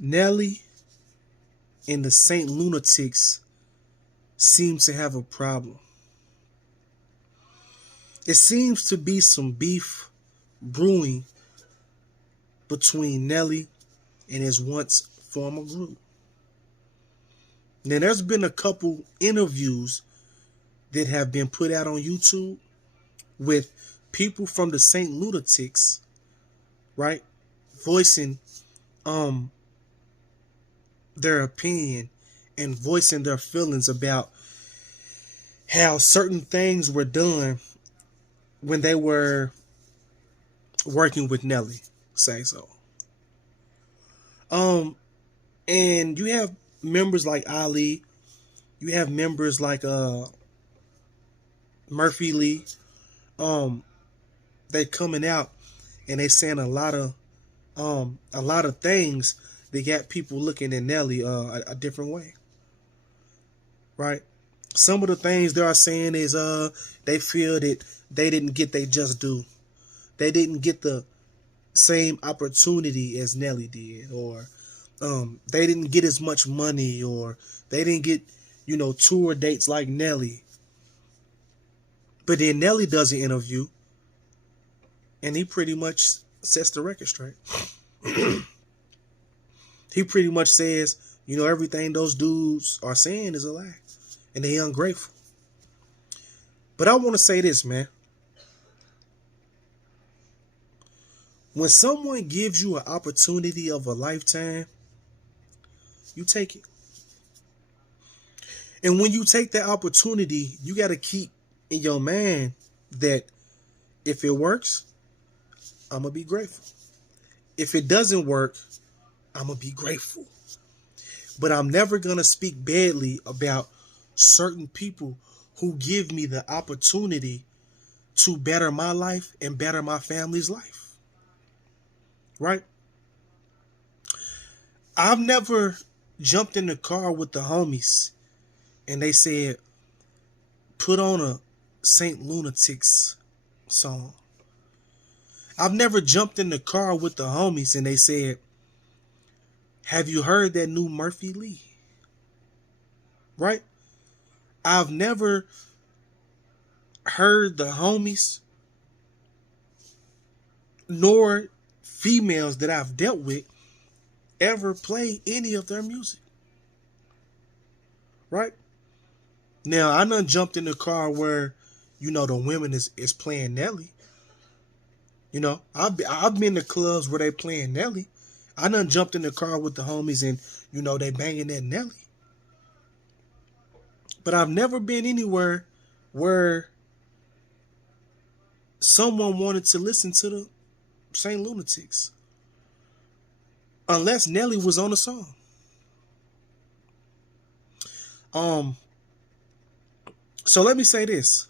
Nelly and the Saint Lunatics seem to have a problem. It seems to be some beef brewing between Nelly and his once former group. Now, there's been a couple interviews that have been put out on YouTube with people from the Saint Lunatics, right, voicing their opinion and voicing their feelings about how certain things were done when they were working with Nelly, say so. And you have members like Ali, you have members like Murphy Lee. They coming out and they saying a lot of things that got people looking at Nelly a different way, right? Some of the things they are saying is they feel that they didn't get their just due. They didn't get the same opportunity as Nelly did, or they didn't get as much money, or they didn't get, tour dates like Nelly. But then Nelly does an interview and he pretty much sets the record straight. He pretty much says, everything those dudes are saying is a lie and they ungrateful. But I want to say this, man. When someone gives you an opportunity of a lifetime, you take it. And when you take that opportunity, you got to keep in your mind that if it works, I'm going to be grateful. If it doesn't work, I'm going to be grateful. But I'm never going to speak badly about certain people who give me the opportunity to better my life and better my family's life. Right? I've never jumped in the car with the homies and they said, put on a Saint Lunatics song. I've never jumped in the car with the homies and they said, have you heard that new Murphy Lee? Right? I've never heard the homies nor females that I've dealt with ever play any of their music. Right? Now, I done jumped in the car where, the women is playing Nelly. I've been to clubs where they playing Nelly. I done jumped in the car with the homies and, they banging that Nelly. But I've never been anywhere where someone wanted to listen to the Saint Lunatics. Unless Nelly was on the song. So let me say this.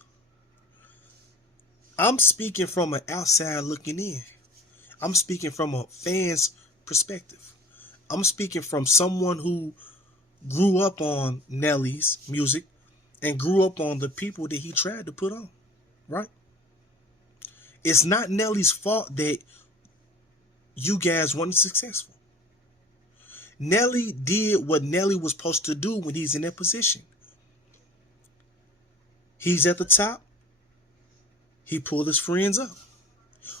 I'm speaking from an outside looking in. I'm speaking from a fan's perspective. I'm speaking from someone who grew up on Nelly's music and grew up on the people that he tried to put on, right? It's not Nelly's fault that you guys weren't successful. Nelly did what Nelly was supposed to do when he's in that position. He's at the top. He pulled his friends up.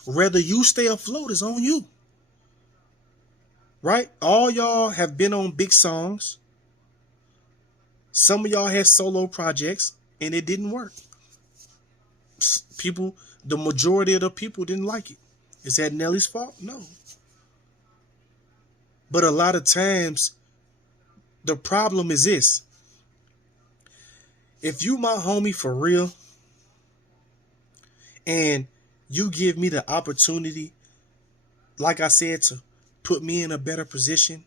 Whether you stay afloat is on you. Right? All y'all have been on big songs. Some of y'all had solo projects and it didn't work. The majority of the people didn't like it. Is that Nelly's fault? No. But a lot of times, the problem is this. If you my homie for real, and you give me the opportunity, like I said, to put me in a better position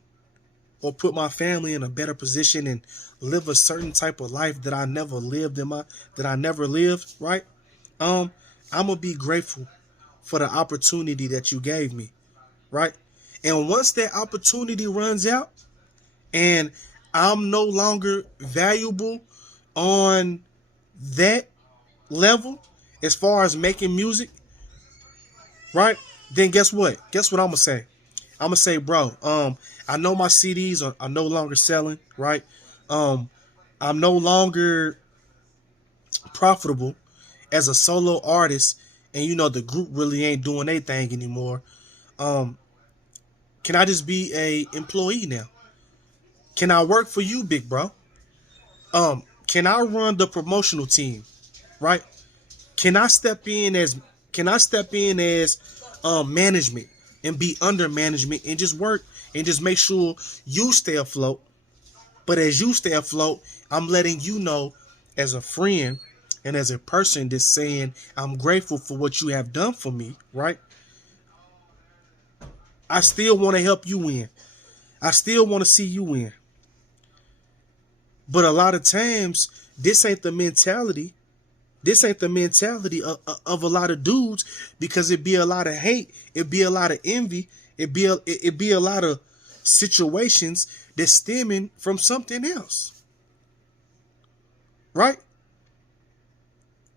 or put my family in a better position and live a certain type of life that I never lived right? I'm going to be grateful for the opportunity that you gave me, right? And once that opportunity runs out and I'm no longer valuable on that level as far as making music, right? Then guess what? Guess what I'm going to say? I'm gonna say, bro, I know my CDs are no longer selling, right? Um, I'm no longer profitable as a solo artist, and the group really ain't doing anything anymore. Um, can I just be a employee now? Can I work for you, big bro? Can I run the promotional team, right? Can I step in as management and be under management and just work and just make sure you stay afloat? But as you stay afloat, I'm letting you know as a friend and as a person that's saying I'm grateful for what you have done for me, right? I still want to help you win. I still want to see you win. But a lot of times, this ain't the mentality. This ain't the mentality of a lot of dudes, because it be a lot of hate. It be a lot of envy. It be a lot of situations that's stemming from something else, right?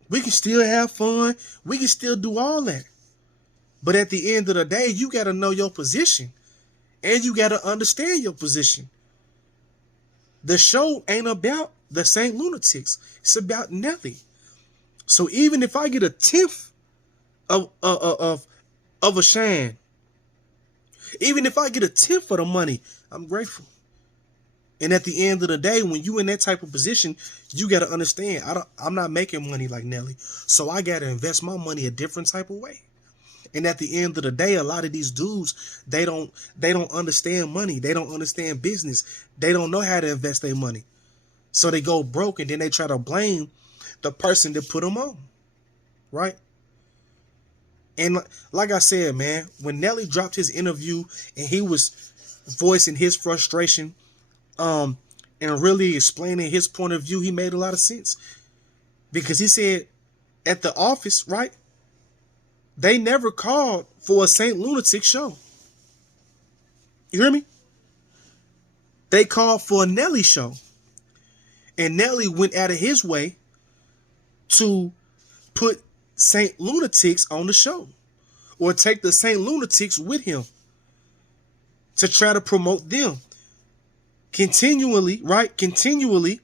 We can still have fun. We can still do all that. But at the end of the day, you got to know your position and you got to understand your position. The show ain't about the St. Lunatics. It's about Nelly. So even if I get a tenth of a shine, even if I get a tenth of the money, I'm grateful. And at the end of the day, when you in that type of position, you got to understand, I'm not making money like Nelly. So I got to invest my money a different type of way. And at the end of the day, a lot of these dudes, they don't understand money. They don't understand business. They don't know how to invest their money. So they go broke, and then they try to blame the person that put them on, right? And like I said, man, when Nelly dropped his interview and he was voicing his frustration, um, and really explaining his point of view, he made a lot of sense. Because he said at the office, right, they never called for a St. Lunatic show. You hear me? They called for a Nelly show. And Nelly went out of his way to put St. Lunatics on the show, or take the St. Lunatics with him to try to promote them continually, right? Continually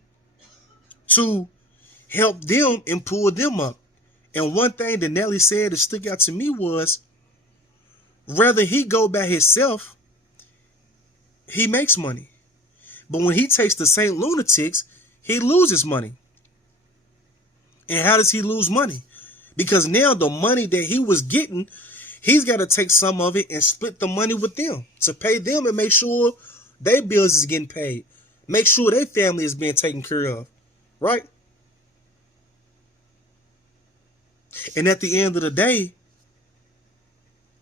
to help them and pull them up. And one thing that Nelly said that stuck out to me was, rather he go by himself, he makes money. But when he takes the St. Lunatics, he loses money. And how does he lose money? Because now the money that he was getting, he's got to take some of it and split the money with them to pay them and make sure their bills is getting paid. Make sure their family is being taken care of, right? And at the end of the day,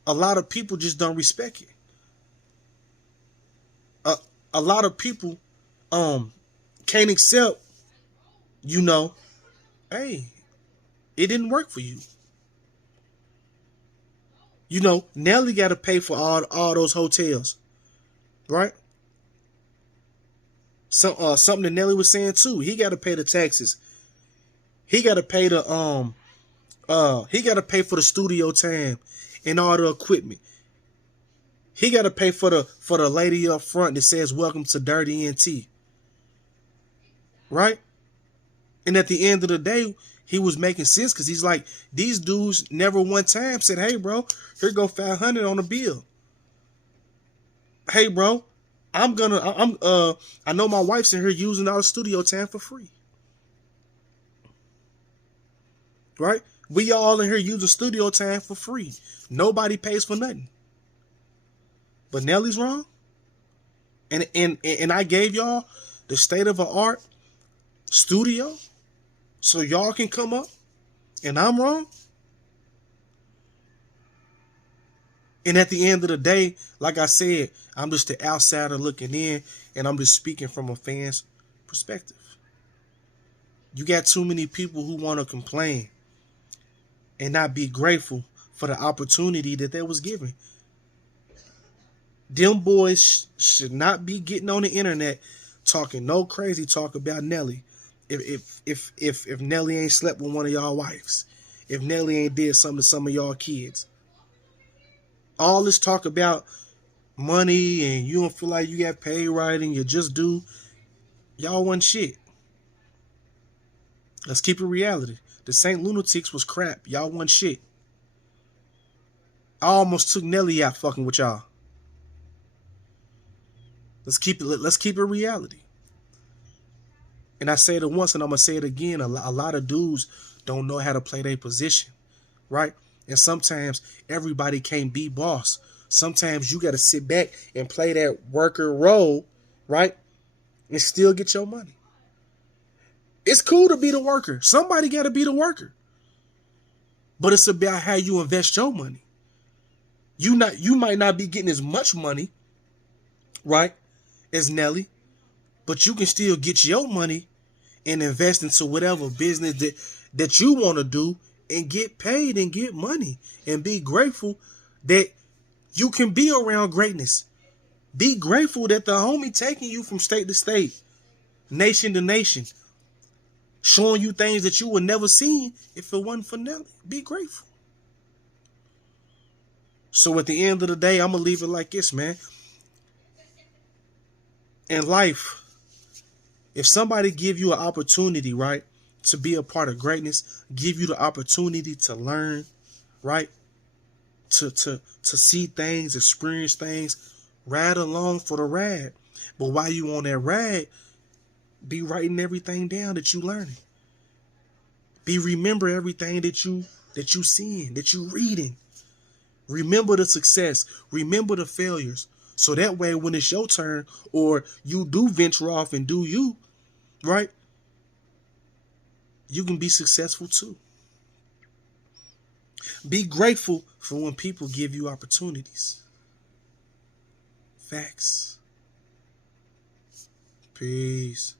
a lot of people just don't respect it. A lot of people can't accept, hey, it didn't work for you. Nelly got to pay for all those hotels, right? Something that Nelly was saying too. He got to pay the taxes. He got to pay he got to pay for the studio time and all the equipment. He got to pay for the lady up front that says "Welcome to Dirty NT," right? And at the end of the day, he was making sense, because he's like, these dudes never one time said, "Hey, bro, here go 500 on the bill. Hey, bro, I know my wife's in here using all the studio time for free, right? We all in here using studio time for free. Nobody pays for nothing. But Nelly's wrong, and I gave y'all the state of the art studio so y'all can come up, and I'm wrong." And at the end of the day, like I said, I'm just the outsider looking in, and I'm just speaking from a fan's perspective. You got too many people who want to complain and not be grateful for the opportunity that they was given. Them boys should not be getting on the internet talking no crazy talk about Nelly. If Nelly ain't slept with one of y'all wives, if Nelly ain't did something to some of y'all kids, all this talk about money and you don't feel like you got paid right and you just do, y'all wasn't shit. Let's keep it reality. The Saint Lunatics was crap. Y'all wasn't shit. I almost took Nelly out fucking with y'all. Let's keep it reality. And I said it once and I'm gonna say it again. A lot of dudes don't know how to play their position, right? And sometimes everybody can't be boss. Sometimes you gotta sit back and play that worker role, right? And still get your money. It's cool to be the worker. Somebody gotta be the worker. But it's about how you invest your money. You might not be getting as much money, right, as Nelly, but you can still get your money and invest into whatever business that you want to do and get paid and get money and be grateful that you can be around greatness. Be grateful that the homie taking you from state to state, nation to nation, showing you things that you would never seen if it wasn't for Nelly. Be grateful. So at the end of the day, I'm going to leave it like this, man. In life, if somebody give you an opportunity, right, to be a part of greatness, give you the opportunity to learn, right, to see things, experience things, ride along for the ride. But while you on that ride, be writing everything down that you learning. Be remember everything that you seeing, that you reading. Remember the success. Remember the failures. So that way when it's your turn or you do venture off and do you, right, you can be successful too. Be grateful for when people give you opportunities. Facts. Peace.